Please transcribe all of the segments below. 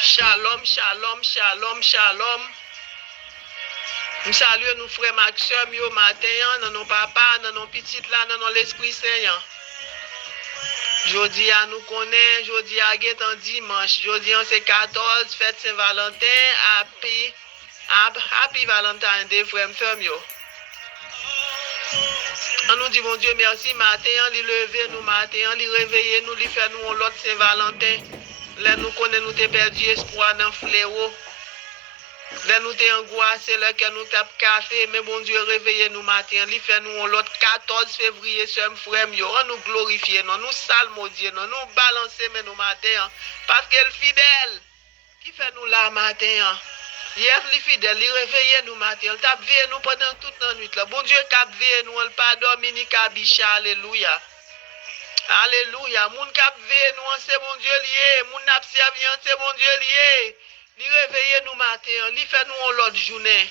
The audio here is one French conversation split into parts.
Shalom, shalom, shalom, shalom. Nous saluons nos frères Maxime yo matin, dans nos papas, dans nos petites là, dans l'Esprit Saint. Jodi à nous connaît, jodi à en dimanche, jodi c'est 14, fête Saint-Valentin, happy Valentine Day, frère yo. On nous dit bon Dieu merci matin, li lever nous matin, li réveiller nous, li faire nous l'autre Saint-Valentin. Là nous connaît nous t'ai perdu espoir dans fléau. Là nous t'ai angoissé là que nous tape café, mais bon Dieu réveiller nous matin, li fait nous l'autre 14 février sur frère yo, on nous glorifier non, nous salmodier non, nous balancer mais nous matin parce qu'elle fidèle qui fait nous là matin. Hier, les fidèles, ils réveillent nous matin, ils tapent veillé nous pendant toute la nuit. Bon Dieu cap veillé nous, il pas dormi ni kabicha, alléluia. Alléluia. Moun cap veillé nous, c'est bon Dieu lié. Moun nap servi, c'est bon Dieu lié. Ils réveillent nous matin, ils fait nous l'autre journée.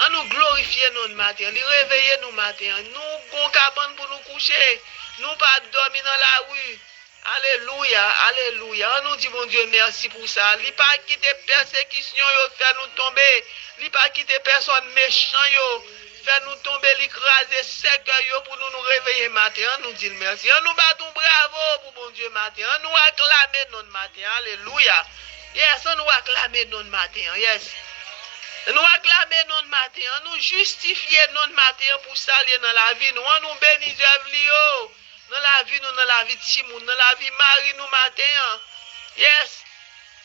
On nous glorifier nous matin, ils réveillent nous matin. Nous, gon cabane pour nous coucher. Nous pas dormir dans la rue. Alléluia, alléluia. On nous dit, bon Dieu, merci pour ça. Il pas quitter persécution, yo, fait nous tomber. Il pas quitter personne méchant, yo, fait nous tomber, l'écraser sec, yo, pour nous réveiller matin. On nous dit merci. On nous bat bravo pour bon Dieu matin. On nous acclame non matin. Alléluia. Yes, on nous acclame non matin. Yes. On nous acclame non matin. On nous justifie non matin pour saluer dans la vie. Nous, on nous bénit, Dieu, dans la vie, nous, dans la vie de Timoun, dans la vie Marie, nous, matin. Yes.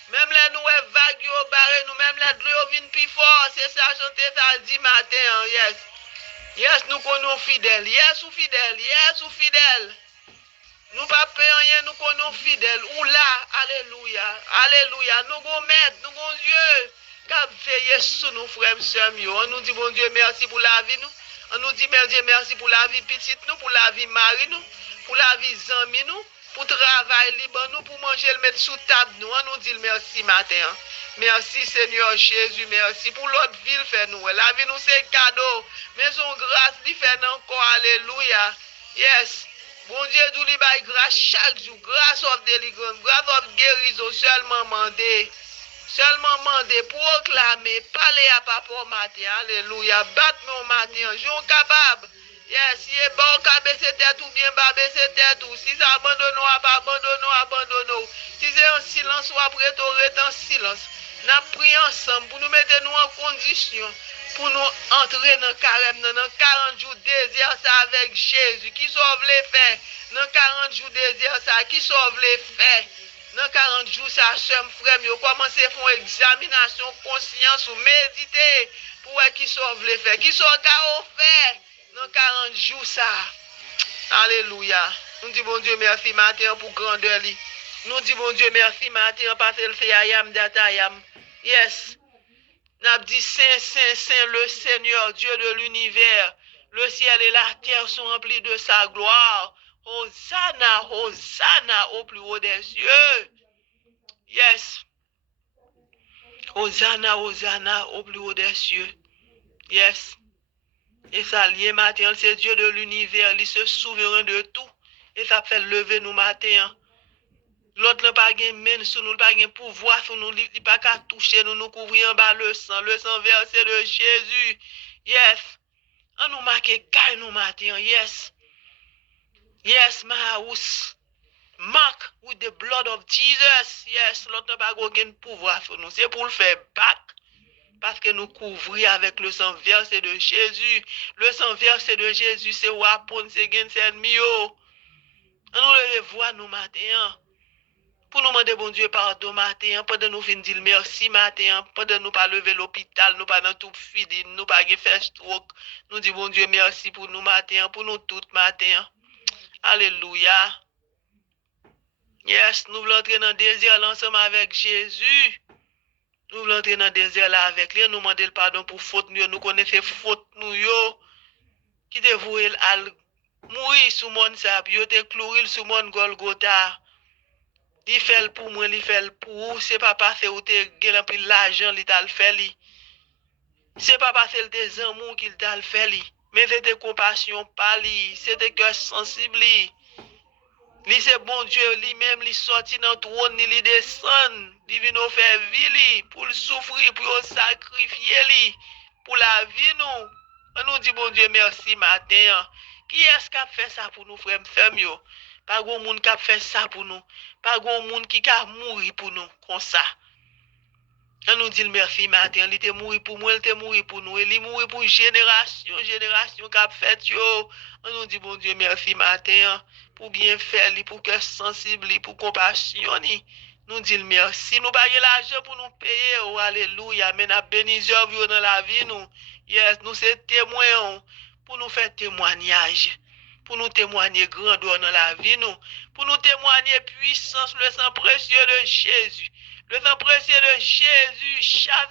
Même là, nous, vague, yo, barré, nous, même là, nous, vin plus fort. C'est ça, chanter ça dit matin. Yes. Yes, nous connaissons fidèles. Yes, ou fidèles. Yes, ou fidèles. Nous pas payons rien, nous connaissons fidèles. Ou là, alléluia. Alléluia. Nous, gon maître, nous, gon Dieu. Cap veiller sur nous, frères, sœurs, on nous dit, bon Dieu, merci pour la vie, nous. On nous dit, merci pour la vie petite, nous, pour la vie Marie, nous. Pour la vie zami nous, pour travail libre nous, pour manger le mettre sous table nous, on nous dit merci matin. Merci Seigneur Jésus, merci pour l'autre ville fait nous. La vie nous c'est cadeau, mais son grâce lui fait encore, alléluia. Yes, bon Dieu nous lui baille grâce chaque jour, grâce of délivrance, grâce of guérison, seulement mandé pour acclamer, parler à papa matin, alléluia, battre au matin, jour capable. Yes, si est bon, qu'à baisser tête ou bien pas baisser tête ou si ça abandonne, abandonne. Si c'est un silence ou après tu reste en silence. Nous prions ensemble pour nous mettre nous en condition pour nous entrer dans le carême, dans 40 jours désir ça avec Jésus qui sauve les faits. Dans 40 jours désir ça qui sauve les faits. Dans 40 jours ça, chers frères, nous commencez à faire une examination conscience ou méditer pour qui sauve les faits, qui sauve les faits. Dans 40 jours ça. Alléluia. Nous disons bon Dieu merci matin pour grandeur. Nous disons bon Dieu merci matin parce que le fait ayam datayam. Yes. Nous dit Saint le Seigneur, Dieu de l'univers. Le ciel et la terre sont remplis de sa gloire. Hosanna, Hosanna au plus haut des cieux. Yes. Hosanna, Hosanna au plus haut des cieux. Yes. Et ça lié matin, c'est Dieu de l'univers, il se souverain de tout. Et ça fait lever nous matin. L'autre n'a pas de main sur nous, pas de pouvoir sur nous, il n'a pas qu'à toucher nous, nous couvrir en bas le sang versé de Jésus. Yes. On nous marque caille nous matin. Yes. Yes, my house. Mark with the blood of Jesus. Yes. L'autre n'a pas aucun pouvoir sur nous. C'est pour le faire back. Parce que nous couvrons avec le sang versé de Jésus. Le sang versé de Jésus, c'est wapon, c'est gain, c'est ennemi. On nous le voit nous matin. Pour nous demander bon Dieu pardon matin. Pendant nous finir dire merci matin. Pendant nous pas lever l'hôpital, nous pas dans tout fini, nous pas faire stroke. Nous disons bon Dieu merci pour nous matin, pour nous tout matin. Alléluia. Yes, nous voulons entrer dans le désir ensemble avec Jésus. Nous voulons entrer dans le désert là avec lui, nous demander le pardon pour faute nous connaissons faute nous yo. Qui te voué à mourir sous mon sap, yo te clouer sous mon Golgotha. Il fait pour moi, il fait pour c'est pas parce que te gagné plus l'argent il t'a le fait li. C'est pas parce que tes amours qu'il t'a le fait li, mais c'était compassion pas li, c'était cœur sensible li. Li c'est bon Dieu lui-même, li sorti dans trône, li descend, li vient nous faire vie, pour le souffrir, pour le sacrifier, pour la vie nous. On nous dit bon Dieu merci matin. Qui est-ce qui a fait ça pour nous, frère, yo? Pas grand monde qui a fait ça pour nous. Pas grand monde qui a mouru pour nous, comme ça. On nous dit merci matin, il était mort pour moi, il était mort pour nous, il est mort pour génération qui a fait yo. On nous dit bon Dieu merci matin pour bien faire, pour cœur sensible, pour compassion. Nous disons merci. Nous pas l'argent pour nous payer. Oh, alléluia. Mais nous bénissons dans la vie. Yes, nous sommes témoins pour nous faire témoignage. Pour nous témoigner grandeur dans la vie. Pour nous témoigner puissance, le sang précieux de Jésus. Le sang précieux de Jésus chasse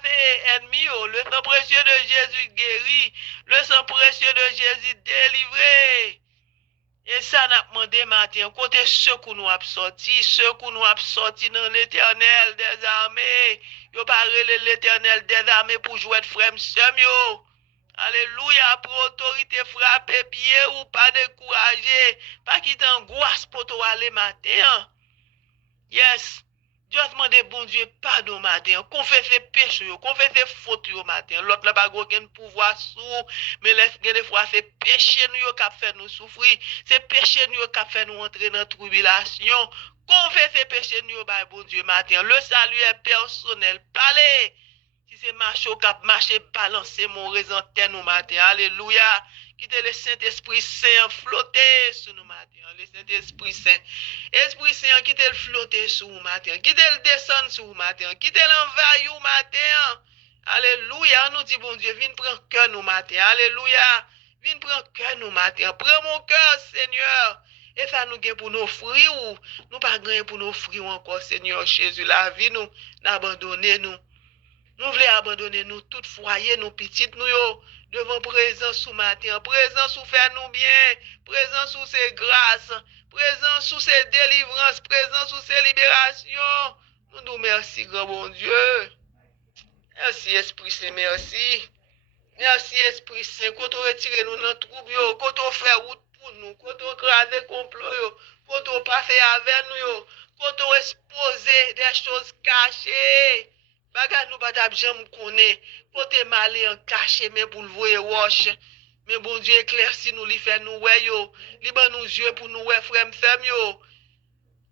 ennemi. Le sang précieux de Jésus guérit. Le sang précieux de Jésus délivré. Et ça n'a demandé matin, côté ceux que nous avons sorti dans l'éternel des armées. Yo parlé l'éternel des armées pour jouer de frère yo. Alléluia, pour autorité frapper pied ou pas décourager, pas quitter angoisse pour toi aller matin. Yes. Dieu demande bon Dieu pardon matin, confesser péché, confesser faute matin. L'autre n'a pas aucun pouvoir sur, mais des fois c'est péché nous qui fait nous souffrir, c'est péché nous qui fait nous entrer dans la tribulation. Confesser péché nous bon Dieu matin. Le salut est personnel. Parlez. Si c'est marcher au cap, marcher balancer mon raison terre nous matin. Alléluia. Quittez le Saint-Esprit Saint flotter sur nous matin. Le Saint-Esprit Saint. Esprit Saint, quittez le flotter sur nous matin. Quittez le descendre sur nous matin. Quittez l'envahir nous matin. Alléluia. Nous dit bon Dieu, viens prendre cœur nous matin. Alléluia. Viens prendre cœur nous matin. Prends mon cœur, Seigneur. Et ça nous gagne pour nous offrir ou nous pas gagner pour nous offrir encore, Seigneur Jésus. La vie nous, n'abandonner nous. Nous voulons abandonner nous tout foyer, nous petites nous yo, devant présence sous matin, présence sous faire nous bien, présence sous ses grâces, présence sous ses délivrances, présence sous ses libérations. Nous nous merci, grand bon Dieu. Merci, Esprit Saint, merci. Merci, Esprit Saint, quand on retire nous dans le trouble, quand on fait route pour nous, quand on crase le complot, quand on passe avec nous, quand on expose des choses cachées. Bagay nous pas jamais connaît. Côté malé en caché mais pour le voir roche. Mais bon Dieu éclairci nous li fait nous ouais yo. Li ban nous yeux pour nous ouais frère m'femme yo.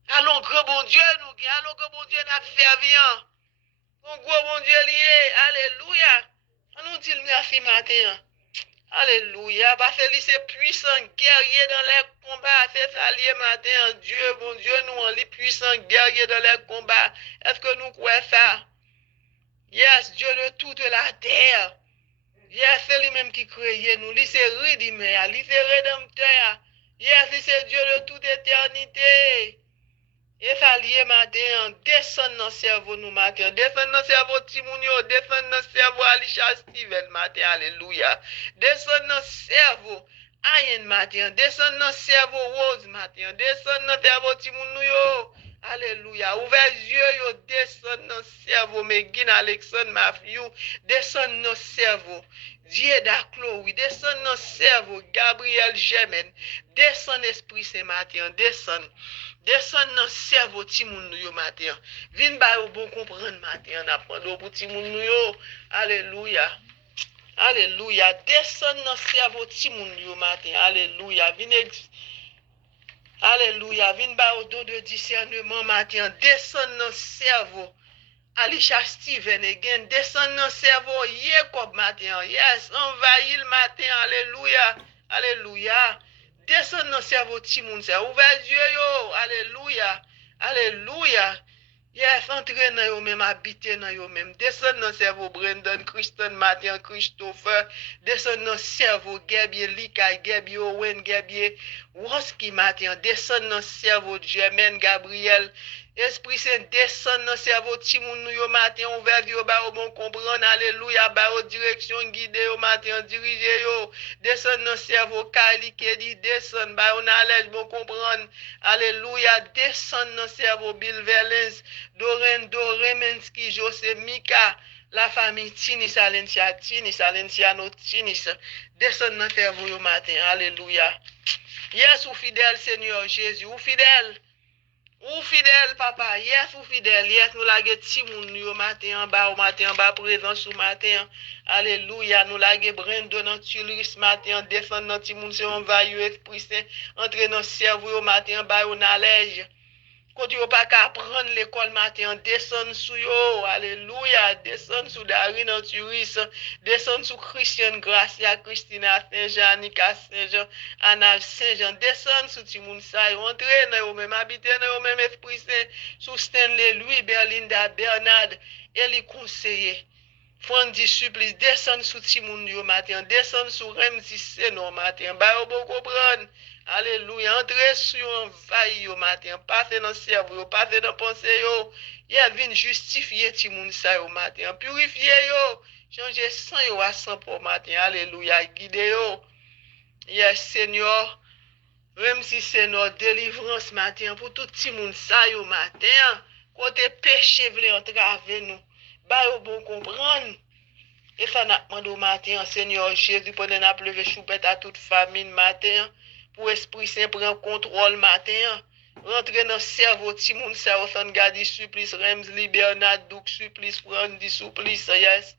Allons grand bon Dieu nous, allons grand bon Dieu n'a fervent. Mon gros bon Dieu lié. Alléluia. On nous dit merci matin. Alléluia. Parce que c'est puissant guerrier dans les combats. C'est ça lié matin. Dieu, bon Dieu, nous on lit puissant guerrier dans les combats. Est-ce que nous croyons ça? Yes, Dieu de toute la terre. Yes, c'est lui-même qui crée nous. Lui, c'est Rédimeur. Lui, c'est Rédempteur. Yes, c'est Dieu de toute éternité. Et ça lié matin, descend dans le cerveau nous matin. Descend dans le cerveau Timounio. Descend dans le cerveau Alicia Steven matin. Alléluia. Descend dans le cerveau Ayen matin. Descend dans le cerveau Rose matin. Descend dans le cerveau Timounio. Alléluia. Ouvert yeux, yo, descend dans le cerveau. Megin Alexandre, ma fille, descend dans le cerveau. Dieu d'Aclo, oui, descend dans le cerveau. Gabriel Germaine, descend l'Esprit ce matin, descend. Descend dans le cerveau, Timoun yo matin. Vin ba yo bon comprendre matin, apprendre pour Timoun yo. Alléluia. Alléluia. Descend dans le cerveau, Timoun yo matin. Alléluia. Alléluia. Vin ba au don de discernement matin. Descend dans le cerveau. Alicia Steven again. Descend dans le cerveau. Jacob matin. Yes. Envahit le matin. Alléluia. Alléluia. Descend dans le cerveau Timoun. Ouvert Dieu yo. Alléluia. Alléluia. Yes. Entre dans yo même. Habiter dans yo même. Descend dans le cerveau Brendan. Christian matin. Christopher. Descend dans le cerveau Gabriel Likay. Gabriel Owen. Gabriel Woski matin. Descend dans le cerveau Germaine Gabriel. Esprit Saint descend dans le cerveau Timoun nou yo matin, ouvert yo ba yo bon comprendre, alléluia, ba yo direction guide yo matin, dirige yo, descend dans le cerveau Kali Kedi, descend, ba yo knowledge bon comprendre, alléluia, descend dans le cerveau Bill Valens, Remensky, José Mika, la famille Tinis Alencia no Tinis, descend dans le cerveau yo matin, alléluia. Yes, ou fidèle, Seigneur Jésus. Ou fidèle. Ou fidèle, papa. Yes, ou fidèle. Yes, nous lage ti moun yo matin en bas, présence ou matin. Alléluia. Nous lage brendo dans tulis matin, descend dans ti moun se on va yo esprit saint, entre dans cerveau yo matin en bas, on allège. Quand tu pas qu'à prendre l'école matin, descend sous yo, alléluia, descend sous Darine Anturis, descend sous Christian Gracia, Christina Saint-Jean, Nika Saint-Jean, Anna Saint-Jean, descend sous Timoun Say, entre dans eux même, habiter dans eux même esprit saint, sous Stanley Louis, Berlinda, Bernard, et les conseillers. Fondi supplice, descend sous Timoun yo matin, descend sous Remzi Seno matin, ba yo bon comprendre. Alléluia. Entrez sur un vaille au matin. Passez dans le cerveau, passez dans le pensée. Il vient justifier ti moun sa au matin. Purifier yo. Changer sang yo à 100 pour matin. Alléluia. Guidez yo. Yes, Seigneur. Même si c'est notre délivrance matin pour tout ti moun sa au matin. Côté péché vle entraver nous. Ba yo bon comprendre. Et ça n'a demandé au matin, Seigneur Jésus, pendant n'a pleuvé choupette à toute famille matin. Pour Esprit Saint prendre contrôle matin. Rentrer dans le cerveau, ti moun sa au san gadi supplice, Remsli, Bernard, Douk supplice, prendre du supplice, yes.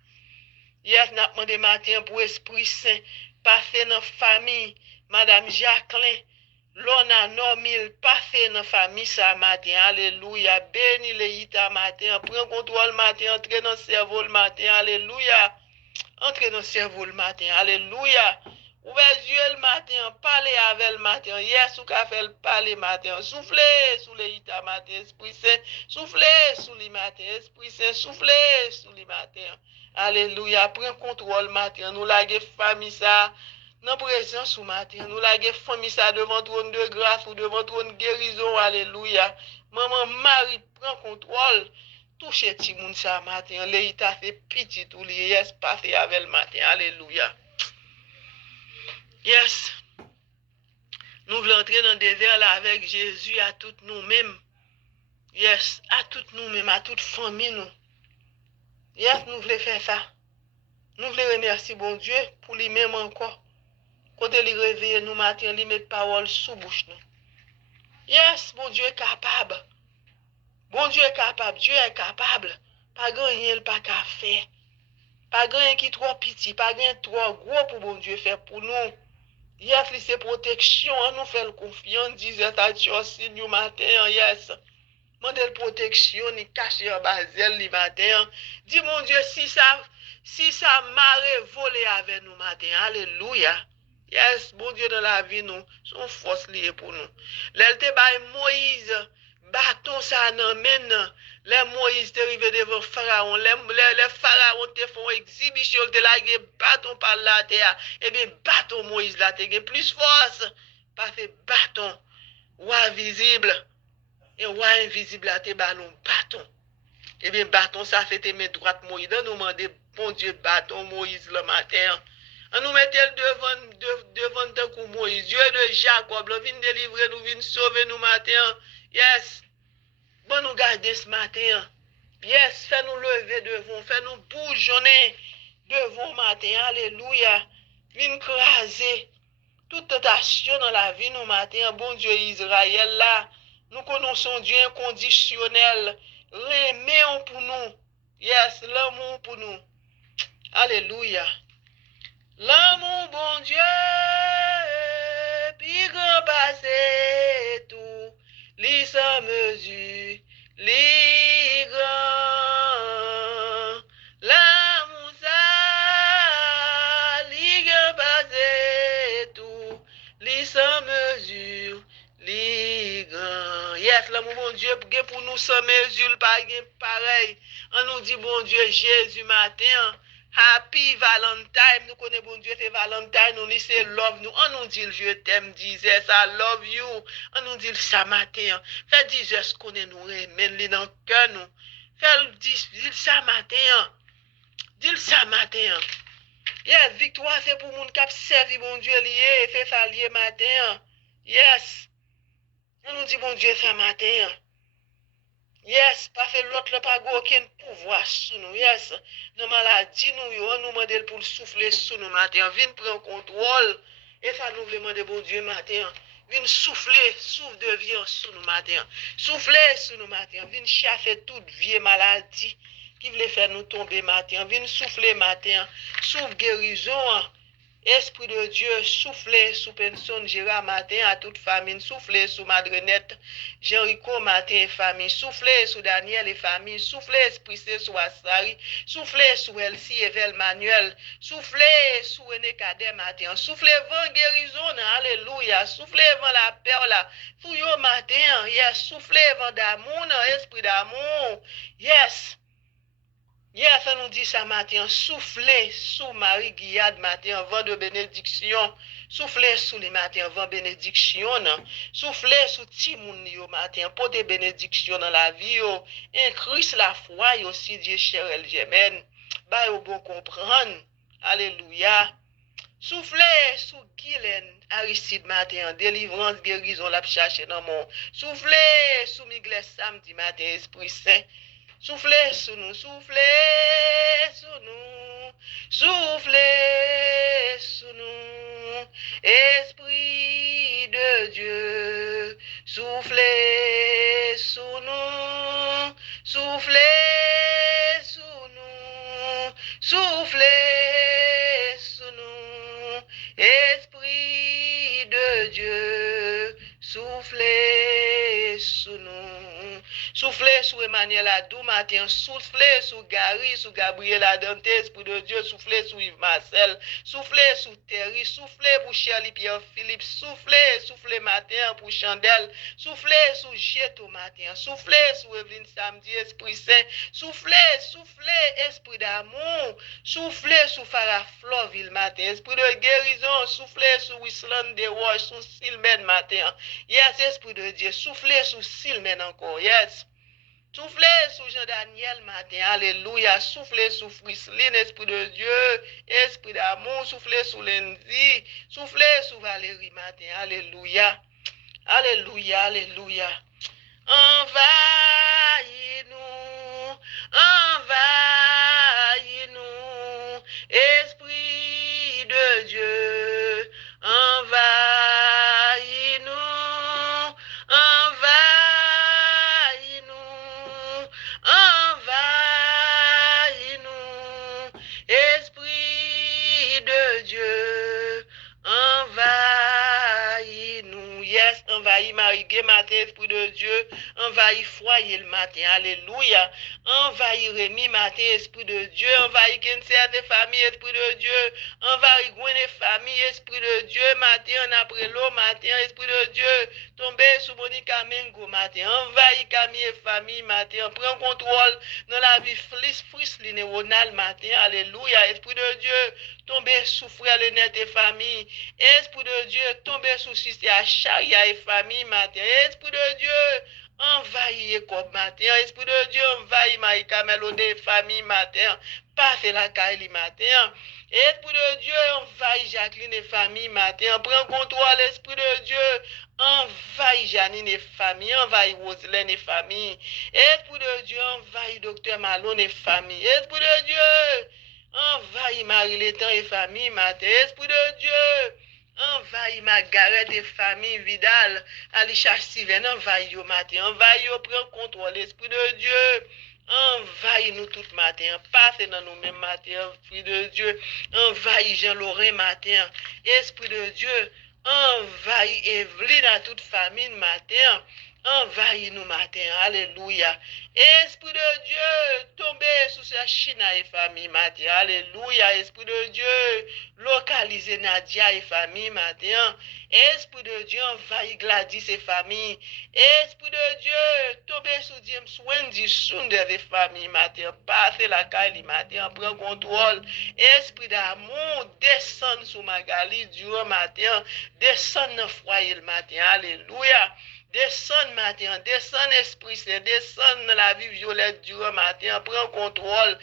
Yes, n'a demandé matin pour Esprit Saint, passer dans la famille, Madame Jacqueline, Lona Normil, passer dans la famille ça matin, alléluia, béni les ita matin, prends contrôle matin, entrer dans le cerveau le matin, alléluia, entrer dans le cerveau le matin, alléluia. Ouvrez les yeux le matin, parlez avec le matin. Yes, ou qu'a fait parler le matin. Soufflez sous les ita matin, Esprit Saint. Soufflez sous les matin, Esprit Saint. Soufflez sous les matin. Alléluia. Prends contrôle matin. Nous laguer famille ça. Dans présence au matin. Nous laguer famille ça devant trône de grâce ou devant trône de guérison. Alléluia. Maman Marie, prends contrôle. Touchez ti moun ça matin. Les ita fait petit ou les yes passer avec le matin. Alléluia. Yes. Nous voulons entrer dans le désert là avec Jésus à toutes nous-mêmes. Yes. À toutes nous-mêmes, à toute famille nous. Yes, nous voulons faire ça. Nous voulons remercier bon Dieu pour lui-même encore. Quand il réveille nous matin, il met parole sous bouche nous. Yes, bon Dieu est capable. Bon Dieu est capable. Dieu est capable. Pas grand rien pas qu'à faire. Pas grand qui trop petit, pas grand trop gros pour bon Dieu faire pour nous. Yes, c'est protection, nous faisons confiance, disait Tati aussi, nous matin, yes. Mandel protection, ni caché en basel, li matin. Dis mon Dieu, si ça marre volé avec nous matin, alléluia. Yes, bon Dieu dans la vie, nous, son force liée pour nous. L'elte bay Moïse, bâton ça nan men. Les Moïse te arrivé devant Pharaon, les Pharaon te font exhibition, te lage bâton par la terre, et bien bâton Moïse là, te plus force, parce que bâton, roi visible, et roi invisible là, te ballon bâton. Et bien bâton ça, c'était mes droites Moïse, nous demandons, bon Dieu, bâton Moïse le matin. On nous mettait devant d'un coup Moïse, Dieu de Jacob, vient délivrer nous, vient sauver nous matin. Yes. Bon nous garder ce matin. Yes, fais-nous lever devant, fais-nous bourgeonner devant matin. Alléluia. Viens craser toute tentation dans la vie nous matin. Bon Dieu Israël là, nous connaissons Dieu inconditionnel. Remettons pour nous. Yes, l'amour pour nous. Alléluia. L'amour, bon Dieu, puis grand passé tout, li sans mesure, li grand. L'amour ça, li grand passé tout, li sans mesure, li grand. Yes, l'amour, bon Dieu, pour nous sans mesure, pas pareil. On nous dit, bon Dieu, Jésus matin. Happy Valentine, nous connaissons bon Dieu, c'est Valentine, nous c'est love nous. On nous dit je t'aime, disait ça, love you. On nous dit ça matin. Fais dire ce qu'on est nous remène dans le cœur nous. Fais dire ça matin. Dis ça matin. Yes, victoire c'est pour moun qui a servi bon Dieu lié, c'est ça lié matin. Yes. On nous dit bon Dieu ça matin. Yes, parce que l'autre n'a pas aucun pouvoir sur nous. Yes, nos maladies, nous demandons pour souffler sur nous matin. Viens prendre contrôle. Et ça nous demande bon Dieu matin. Vin souffle de vie sous nous matin. Souffler sous nous matin. Vin chasser toute vieille maladie qui voulait faire nous tomber matin. Vin souffler matin. Souffle guérison. Esprit de Dieu, soufflez sous personne Gérard matin à toute famille, soufflez sous Madrenette, Jean-Rico matin et famille, soufflez sous Daniel et famille, soufflez Esprit Saint sous Assari, soufflez sous Elsie et Vel Manuel, soufflez sous René Cadet matin, soufflez vent guérison, alléluia, soufflez vent la perle, sous yo matin, yes, soufflez vent d'amour, esprit d'amour, yes. Hier, ça nous dit ça matin, soufflez sous Marie Guillade matin, vent de bénédiction. Soufflez sous les matins, vent bénédiction. Soufflez sous Timoun yo matin, pour des bénédictions dans la vie. Increase la foi aussi, Dieu cher El Jemen. Bah, au bon comprendre. Alléluia. Soufflez sous Guylaine, Aristide matin, délivrance, guérison, la chercher dans mon. Soufflez sous Miguel samedi matin, Esprit Saint. Soufflez sous nous, soufflez sous nous, soufflez sous nous, Esprit de Dieu, soufflez sous nous, soufflez sous nous, soufflez sous nous, Esprit de Dieu, soufflez sous nous. Soufflez sous Emmanuel Adou matin, soufflez sous Gary, sous Gabriel Adante, Esprit de Dieu, soufflez sous Yves Marcel, soufflez sous Terry, soufflez pour Shirley Pierre Philippe, soufflez matin pour Chandel, soufflez sous Jeto matin, soufflez sous Evelyne Samedi, Esprit Saint, soufflez, Esprit d'amour, soufflez sous Farah Floville matin, Esprit de guérison, soufflez sous Wisland de Wash, sous Silmen matin, yes, Esprit de Dieu, soufflez sous Silmen encore, yes. Soufflez sous Jean-Daniel matin, alléluia. Soufflez sous Frisline, Esprit de Dieu, Esprit d'amour. Soufflez sous Lenzi, soufflez sous Valérie matin, alléluia. Alléluia, alléluia. Envahis-nous, envahis-nous, Esprit de Dieu, envahis-nous, envahis-nous, envahis-nous, Esprit de Dieu, envahis-nous. Yes, envahis Marie-Gué matin, Esprit de Dieu, envahis foyer le matin, alléluia. Envahis Rémi matin, Esprit de Dieu, envahis Kensia des familles, Esprit de Dieu, envahis Gwen des familles, Esprit de Dieu, matin, après l'eau, matin, Esprit de Dieu, tombez sous Monica Mengo matin, envahis Camille et famille matin, prends contrôle dans la vie Frisline et Ronald matin, alléluia, Esprit de Dieu, tombez sous frère Lenette et famille, Esprit de Dieu, tombez sous sister Charia et famille matin, Esprit de Dieu, envahis comme matin, Esprit de Dieu, envahis Maïka Mélodie et famille matin, passez la caille matin, Esprit de Dieu, envahis Jacqueline et famille matin, prends contrôle, Esprit de Dieu, envahis Janine et famille, envahis Roselaine et famille, Esprit de Dieu, envahis Docteur Malone et famille, Esprit de Dieu, envahis Marie-Létan et famille matin, Esprit de Dieu, envahis Margaret et famille Vidal, Alicia Steven, envahis yo matin, envahis yo, prends contrôle, Esprit de Dieu, envahis nous tout matin, passez dans nous mêmes matin, Esprit de Dieu, envahis Jean-Laurent matin, Esprit de Dieu, envahis Evelyne à toute famille matin, envahis nous matin, alléluia. Esprit de Dieu, tombez sous sa China et famille matin, alléluia. Esprit de Dieu, localisez Nadia et famille matin, Esprit de Dieu, envahis Gladys et famille, Esprit de Dieu, tombez sous James Wendy Sunder et famille matin, passez la caille matin, prends contrôle, Esprit d'amour, descend sous Magali durant matin, descend dans le foyer le matin, alléluia. Descends matin, descends Esprit Saint, descends dans la vie violette durant matin, prends contrôle.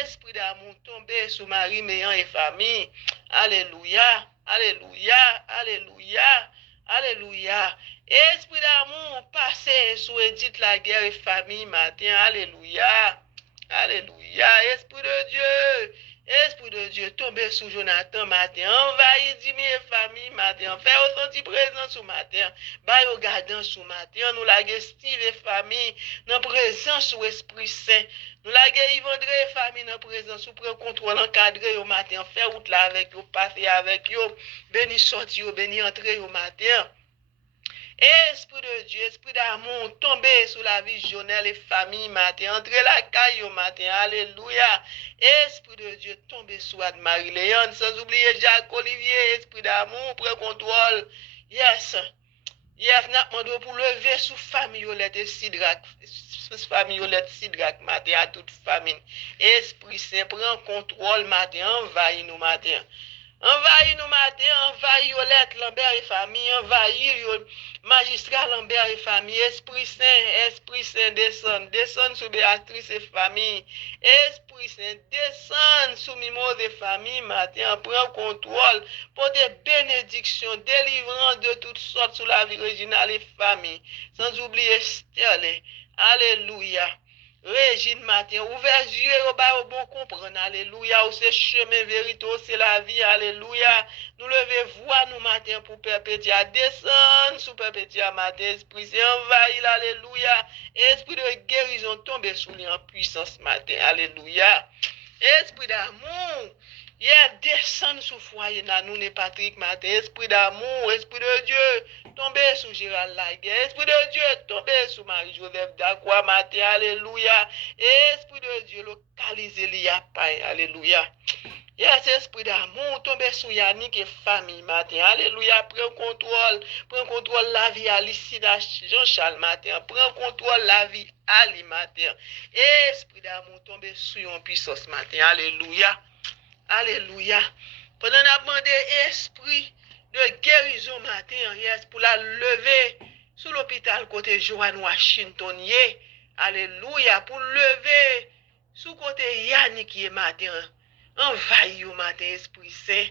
Esprit d'amour, tombez sous Marie, Méan et famille. Alléluia, alléluia, alléluia, alléluia. Esprit d'amour, passez sous Edith Laguerre et famille matin. Alléluia, alléluia. Esprit de Dieu, Dieu, tombe sur Jonathan matin, envahit diminuer famille matin, fait ressentir présence sous matin, bah yo gardant sous matin, nous la Steve famille, dans présence sous Esprit Saint, nous la Yvandre famille dans présence sous prend contrôle encadré au matin, fait route là avec yo, passer avec yo, béni sortir yo, béni entrer au matin. Esprit de Dieu, esprit d'amour, tomber sur la vie journelle et famille matin, entrer la caille au matin, alléluia. Esprit de Dieu, tomber sur Anne-Marie-Léon, sans oublier Jacques Olivier, esprit d'amour, prend contrôle. Yes. Yes, n'a demandé pour lever sous famille Yolette Sidrak, sous famille Yolette Sidrak matin à toute famille. Esprit Saint prend contrôle matin, envahit nous matin. Envahit nous matin, envahit Yolette Lambert et famille, envahit magistrat Lambert et famille, Esprit Saint descend sur Béatrice et famille, Esprit Saint descend sur Mimose et famille matin, prend contrôle pour des bénédictions, délivrance de toutes sortes sur la vie originale et famille, sans oublier Sterling. Alléluia. Régine matin, ouvert yeux au bon comprendre, alléluia, ou c'est chemin vérité, c'est la vie, alléluia. Nous lever voix nous matin pour perpétuer, descendre sous perpétuer matin, esprit c'est envahi, alléluia. Esprit de guérison tombe sous lui en puissance matin, alléluia. Esprit d'amour, descend sous foyer dans nous, Patrick matin, esprit d'amour, esprit de Dieu, tomber sous Gérald Laguerre, esprit de Dieu, tomber sous Marie-Joseph Dacroix matin, alléluia. Esprit de Dieu, localisez l'IAPAI, alléluia. Yes, esprit d'amour, tomber sous Yannick et famille matin, alléluia. Prends contrôle la vie Alice Jean-Charles matin, prends contrôle la vie Ali matin. Esprit d'amour, tomber sous en puissance matin, alléluia. Alléluia. Pendant qu'on a demandé esprit de guérison matin, yes, pour la lever sous l'hôpital côté Joanne Washington, alléluia, pour lever sous côté Yannick matin, envahir au matin, esprit saint.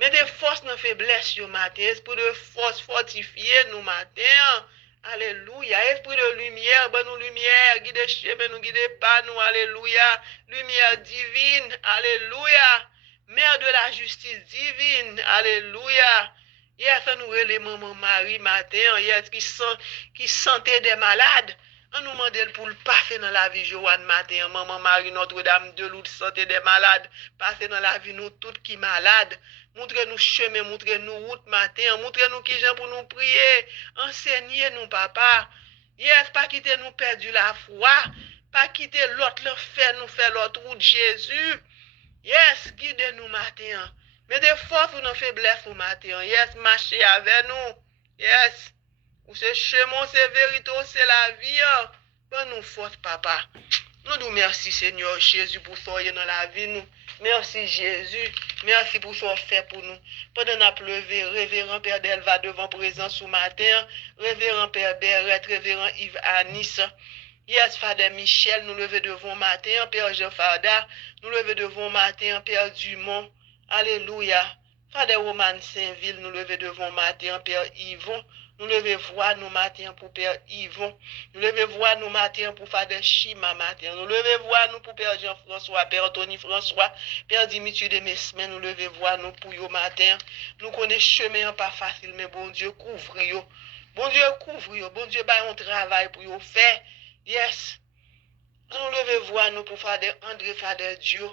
Mettez force dans faiblesse au matin, esprit de force fortifier nous matin. Alléluia. Esprit de lumière, ben nous lumière, guide chemin, nous guide pas nous. Alléluia. Lumière divine. Alléluia. Mère de la justice divine. Alléluia. Yes, nous relève maman Marie matin. Yes, qui sentait des malades. On nous demande pour le passer dans la vie Joanne matin. Maman Marie Notre-Dame de Lourdes, santé des malades. Passer dans la vie nous toutes qui malades. Montrez-nous chemin, montrez-nous route matin. Montrez-nous qui gens pour nous prier. Enseignez-nous, papa. Yes, pas quitter nous perdu la foi. Pas quitter l'autre, nous faire l'autre route Jésus. Yes, guidez-nous matin. Mettez force ou nos faiblesses au matin. Yes, marchez avec nous. Yes. Ou c'est chemin, c'est vérité, c'est la vie. Bon nous force, papa. Nous nous merci, Seigneur Jésus, pour soyez dans la vie, nous. Merci, Jésus. Merci pour ce fait pour nous. Pendant qu'on a pleuvé, révérend Père Delva devant présence ce matin, révérend Père Berrette, révérend Yves Anis. Yes, Father Michel, nous lever devant matin, Père Jean Fada, nous lever devant matin, Père Dumont. Alléluia. Father Roman Saint-Ville, nous lever devant matin, Père Yvon. Nous lever voix nous matin pour Père Yvon. Nous lever voix nous matin pour Father Chima matin. Nous lever voix nous pour Père Jean-François, Père Tony François, Père Dimitri de Mesmen. Nous lever voix nous pour yo matin. Nous connaissons chemin pas facile, mais bon Dieu couvre yo. Bon Dieu couvre yo. Bon Dieu bah un travail pour yo faire. Yes. Nous lever voix nous pour Father André, Father Dieu.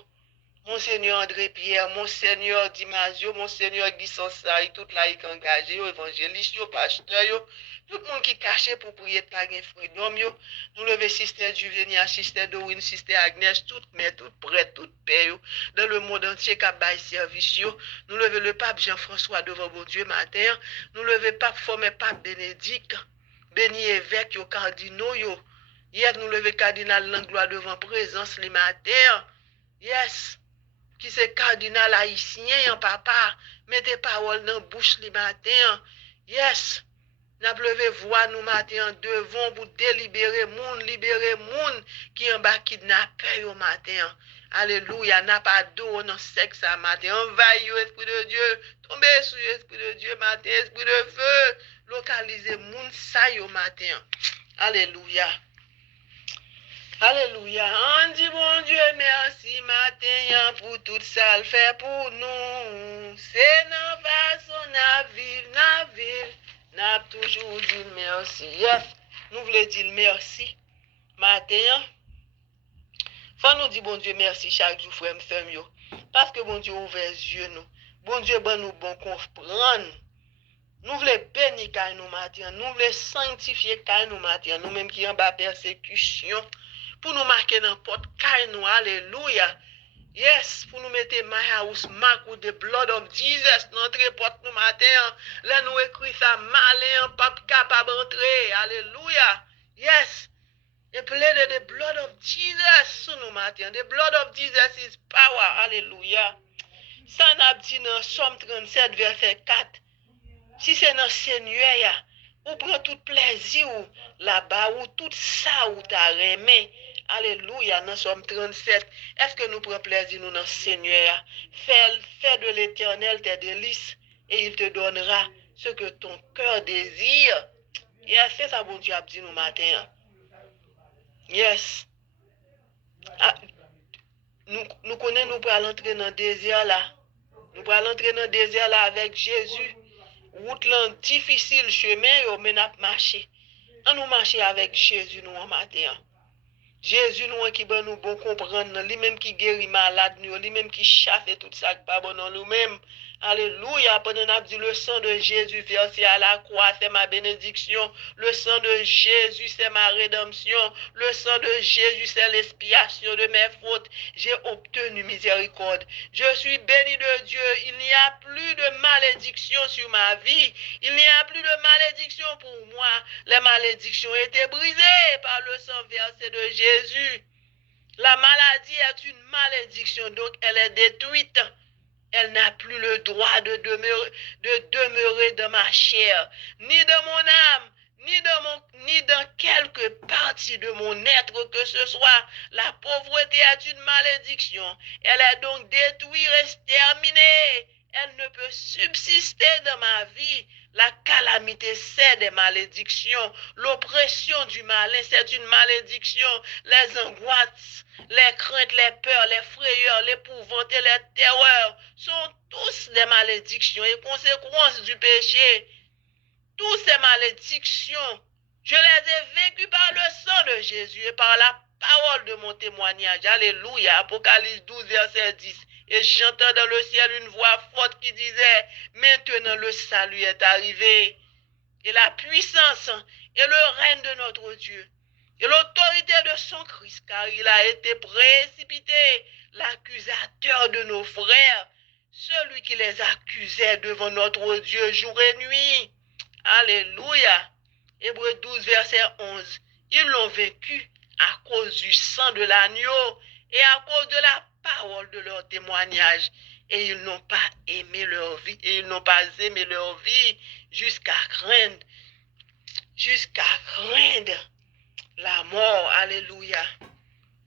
Monseigneur André Pierre, Monseigneur Dimasio, Monseigneur Guy Sansari, tout laïc engagé, évangéliste, pasteur, tout le monde qui caché pour prier de pas freedom, nous lever Sister Juvenia, Sister Dorine, Sister Agnès, toutes mères, toutes prêtes, toutes pères, dans le monde entier qui a bail service, nous lever le pape Jean-François devant bon Dieu matin, nous lever pape formé pape Bénédicte, béni évêque, yo cardinaux, hier nous lever cardinal Langlois devant présence les matins, yes. Qui c'est cardinal haïtien, papa, mettez parole dans la bouche le matin. Yes, n'a levé voix nous matin devant pour délibérer libérer moun qui en bas kidnappé au matin. Alléluia, n'a pas d'eau dans sexe à matin. Envahis esprit de Dieu, tombez sur l'esprit de Dieu matin, esprit de feu, localisez moun ça au matin. Alléluia. Alléluia. On dit bon Dieu merci matin pour tout ça le fait pour nous. C'est dans façon n'a vivre, n'a toujours dit merci. Yes, nous voulons dire merci. Matin, faut nous dire bon Dieu merci chaque jour, frère, m'seur, parce que bon Dieu ouvert les yeux nous. Bon Dieu ben nous bon comprendre. Nous voulons bénir car nous matin, nous voulons sanctifier car nous matin, nous même qui en bas persécution, pour nous marquer dans porte car nous, alléluia. Yes, pour nous mettre my house mark with the blood of Jesus, notre porte nous matin, là nous écrit ça malin, pas capable d'entrer, alléluia. Yes. The blood of Jesus sous nous matin. The blood of Jesus is power. Alléluia. Ça n'a dit dans Somme 37, verset 4. Si c'est dans Seigneur, ou prend tout plaisir là-bas, ou tout ça ou t'as aimé. Alléluia, dans Somme 37. Est-ce que nous prenons plaisir nous dans Seigneur? Fais de l'Éternel tes délices et il te donnera ce que ton cœur désire. Yes, c'est ça bon Dieu a dit nous matin. Yes. Ah, nous connaissons, nous pourrons entrer dans le désert là. Nous pourrons entrer dans le désert là avec Jésus. Route là difficile, chemin, mais nous marcher. On nous marcher avec Jésus nous en matin. Jésus nous qui va nous bon comprendre, lui-même qui guérit malade, lui-même qui chasse tout ça qui pas bon dans nous-mêmes. Alléluia, pendant qu'on dit le sang de Jésus versé à la croix, c'est ma bénédiction. Le sang de Jésus, c'est ma rédemption. Le sang de Jésus, c'est l'expiation de mes fautes. J'ai obtenu miséricorde. Je suis béni de Dieu. Il n'y a plus de malédiction sur ma vie. Il n'y a plus de malédiction pour moi. Les malédictions étaient brisées par le sang versé de Jésus. La maladie est une malédiction, donc elle est détruite. Elle n'a plus le droit de demeurer dans ma chair, ni dans mon âme, ni dans quelque partie de mon être que ce soit. La pauvreté est une malédiction. Elle est donc détruite, exterminée. Elle ne peut subsister dans ma vie. La calamité, c'est des malédictions. L'oppression du malin, c'est une malédiction. Les angoisses, les craintes, les peurs, les frayeurs, l'épouvante et les terreurs sont tous des malédictions et conséquences du péché. Toutes ces malédictions, je les ai vécues par le sang de Jésus et par la parole de mon témoignage. Alléluia. Apocalypse 12, verset 10. Et j'entends dans le ciel une voix forte qui disait, maintenant le salut est arrivé. Et la puissance et le règne de notre Dieu. Et l'autorité de son Christ, car il a été précipité, l'accusateur de nos frères, celui qui les accusait devant notre Dieu jour et nuit. Alléluia. Hébreux 12, verset 11. Ils l'ont vaincu à cause du sang de l'agneau et à cause de la parole de leur témoignage. Et ils n'ont pas aimé leur vie, et ils n'ont pas aimé leur vie jusqu'à craindre la mort. Alléluia.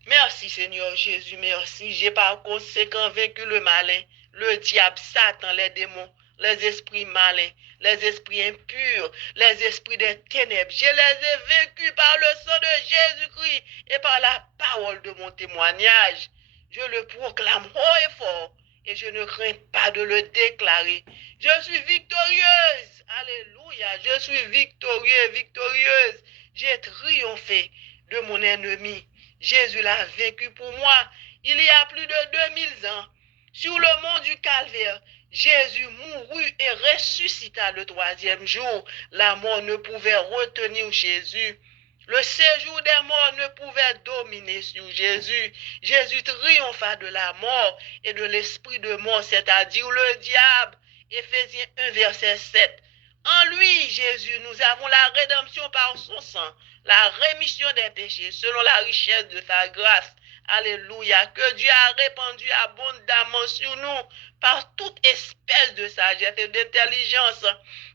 Merci Seigneur Jésus, merci. J'ai par conséquent vaincu le malin, le diable, Satan, les démons, les esprits malins, les esprits impurs, les esprits des ténèbres. Je les ai vaincus par le sang de Jésus-Christ et par la parole de mon témoignage. Je le proclame haut et fort et je ne crains pas de le déclarer. Je suis victorieuse. Alléluia. Je suis victorieuse. J'ai triomphé de mon ennemi. Jésus l'a vaincu pour moi. Il y a plus de 2000 ans. Sur le mont du Calvaire, Jésus mourut et ressuscita le troisième jour. La mort ne pouvait retenir Jésus. Le séjour des morts ne pouvait dominer sur Jésus. Jésus triompha de la mort et de l'esprit de mort, c'est-à-dire le diable. Éphésiens 1, verset 7. En lui, Jésus, nous avons la rédemption par son sang, la rémission des péchés, selon la richesse de sa grâce. Alléluia, que Dieu a répandu abondamment sur nous par toute espèce de sagesse et d'intelligence.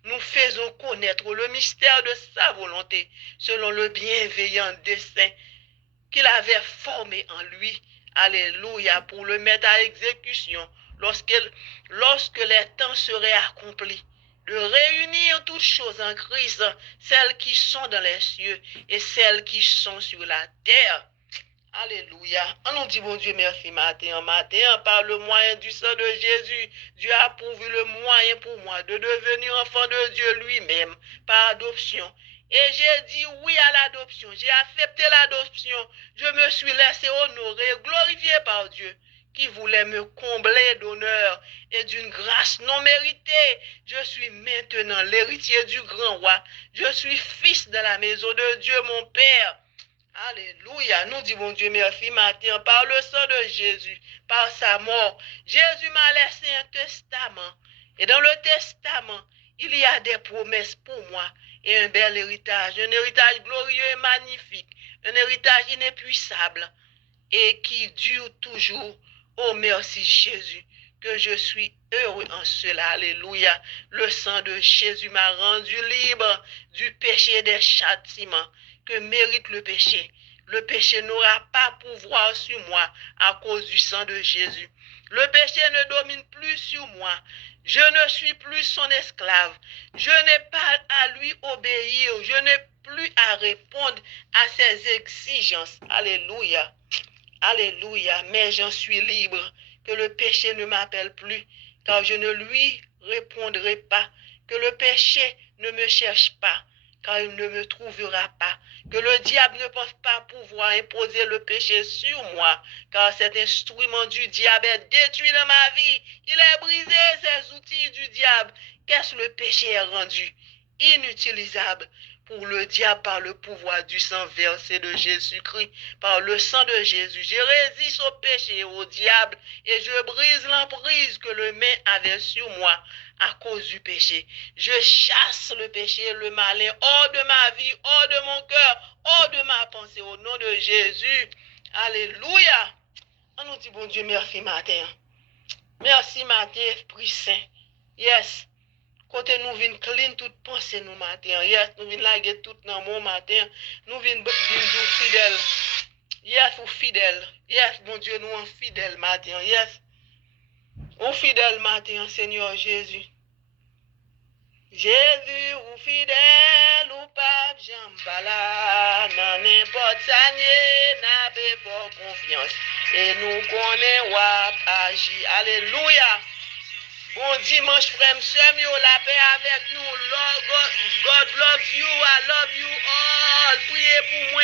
Nous faisons connaître le mystère de sa volonté, selon le bienveillant dessein qu'il avait formé en lui. Alléluia, pour le mettre à exécution lorsque les temps seraient accomplis, de réunir toutes choses en Christ, celles qui sont dans les cieux et celles qui sont sur la terre. Alléluia. On nous dit, bon Dieu, merci matin, par le moyen du sang de Jésus. Dieu a pourvu le moyen pour moi de devenir enfant de Dieu lui-même par adoption. Et j'ai dit oui à l'adoption. J'ai accepté l'adoption. Je me suis laissé honorer, glorifié par Dieu qui voulait me combler d'honneur et d'une grâce non méritée. Je suis maintenant l'héritier du grand roi. Je suis fils de la maison de Dieu, mon Père. Alléluia. Nous disons, Dieu, merci matin par le sang de Jésus, par sa mort. Jésus m'a laissé un testament. Et dans le testament, il y a des promesses pour moi et un bel héritage. Un héritage glorieux et magnifique. Un héritage inépuisable et qui dure toujours. Oh, merci Jésus, que je suis heureux en cela. Alléluia. Le sang de Jésus m'a rendu libre du péché et des châtiments que mérite le péché. Le péché n'aura pas pouvoir sur moi à cause du sang de Jésus. Le péché ne domine plus sur moi. Je ne suis plus son esclave. Je n'ai pas à lui obéir. Je n'ai plus à répondre à ses exigences. Alléluia. Alléluia. Mais j'en suis libre. Que le péché ne m'appelle plus, car je ne lui répondrai pas. Que le péché ne me cherche pas, car il ne me trouvera pas. Que le diable ne pense pas pouvoir imposer le péché sur moi, car cet instrument du diable est détruit dans ma vie. Il est brisé, ces outils du diable. Qu'est-ce que le péché est rendu? Inutilisable pour le diable par le pouvoir du sang versé de Jésus-Christ, par le sang de Jésus. Je résiste au péché et au diable et je brise l'emprise que le main avait sur moi à cause du péché. Je chasse le péché et le malin hors de ma vie, hors de mon cœur, hors de ma pensée au nom de Jésus. Alléluia. On nous dit, bon Dieu, merci matin. Merci matin, Esprit Saint. Yes. Côté nous vin clean toute pensée nous matin. Yes, nous vin laguer tout dans mon matin. Nous vin fidèle. Yes, ou fidèle. Yes, mon Dieu, nous en fidèle matin. Yes. Ou fidèle matin, Seigneur Jésus. Jésus, ou fidèle, ou pape, j'aime pas là. Dans n'importe ça, n'a pas confiance. Et nous connaissons agir. Alléluia. Bon dimanche, frère, m'sem, yo la paix avec nous. Lord, God loves you. I love you all. Priez pour moi.